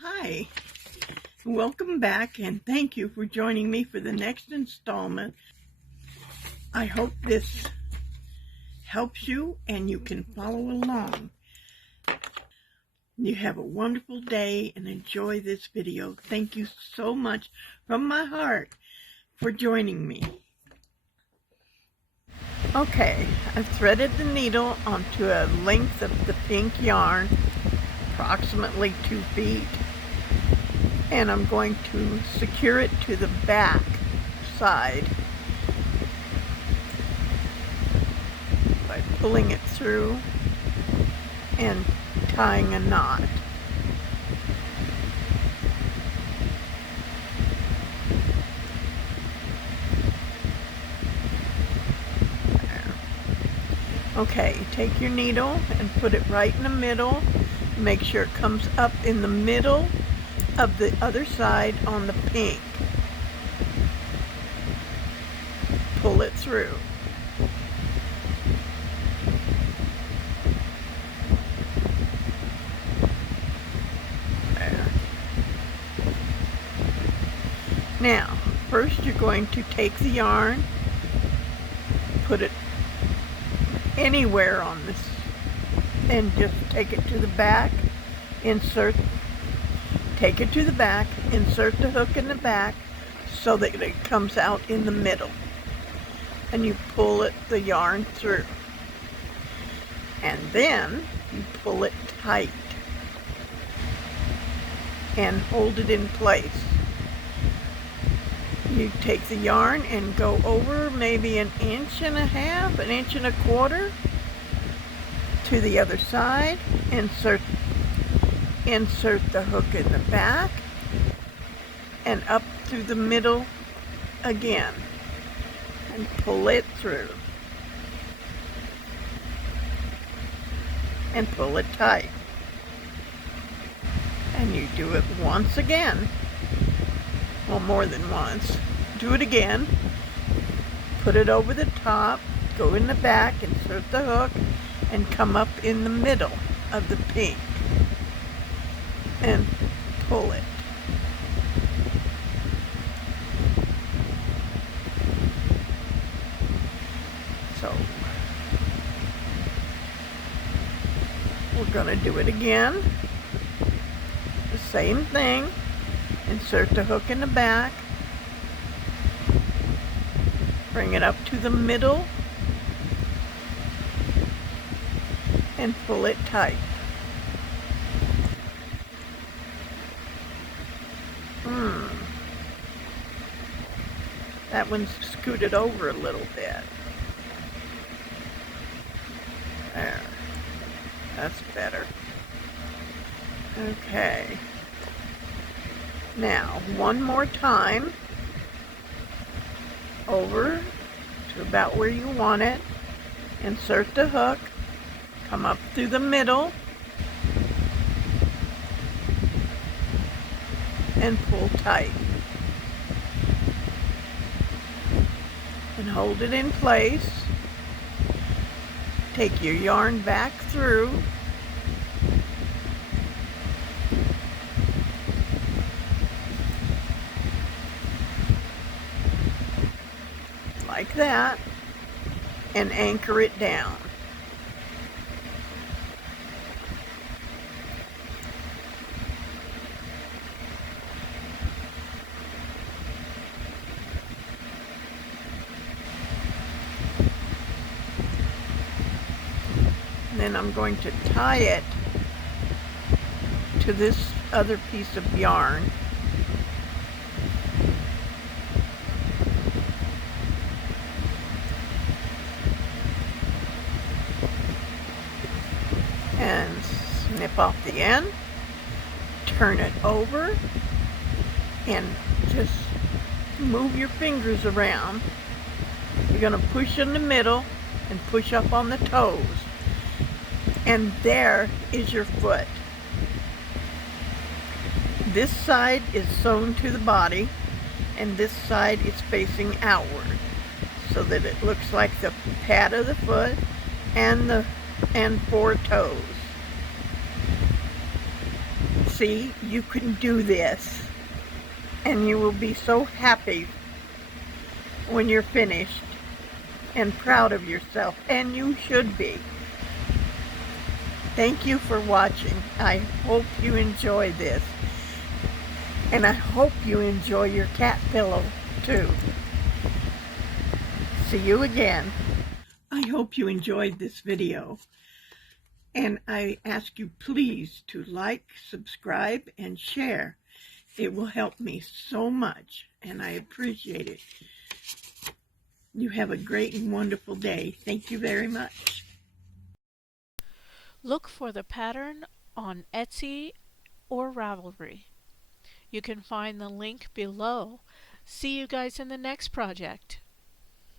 Hi, welcome back, and thank you for joining me for the next installment. I hope this helps you and you can follow along. You have a wonderful day and enjoy this video. Thank you so much from my heart for joining me. Okay, I've threaded the needle onto a length of the pink yarn, approximately 2 feet. And I'm going to secure it to the back side by pulling it through and tying a knot. There. Okay, take your needle and put it right in the middle. Make sure it comes up in the middle of the other side on the pink. Pull it through. There. Now, first you're going to take the yarn, put it anywhere on this, and just take it to the back, take it to the back, insert the hook in the back so that it comes out in the middle. And you pull the yarn through. And then you pull it tight and hold it in place. You take the yarn and go over maybe 1.5 inches, 1.25 inches to the other side. Insert the hook in the back and up through the middle again and pull it through and pull it tight. And you do it once again, well, more than once. Do it again, put it over the top, go in the back, insert the hook, and come up in the middle of the pink and pull it. So we're going to do it again. The same thing. Insert the hook in the back. Bring it up to the middle and pull it tight. That one's scooted over a little bit. There. That's better. Okay. Now, one more time. Over to about where you want it. Insert the hook. Come up through the middle. And pull tight. And hold it in place. Take your yarn back through. Like that. And anchor it down. Then I'm going to tie it to this other piece of yarn. And snip off the end, turn it over, and just move your fingers around. You're going to push in the middle and push up on the toes. And there is your foot. This side is sewn to the body, and this side is facing outward, so that it looks like the pad of the foot and 4 toes. See, you can do this, and you will be so happy when you're finished and proud of yourself, and you should be. Thank you for watching. I hope you enjoy this, and I hope you enjoy your cat pillow too. See you again. I hope you enjoyed this video, and I ask you please to like, subscribe, and share. It will help me so much, and I appreciate it. You have a great and wonderful day. Thank you very much. Look for the pattern on Etsy or Ravelry. You can find the link below. See you guys in the next project.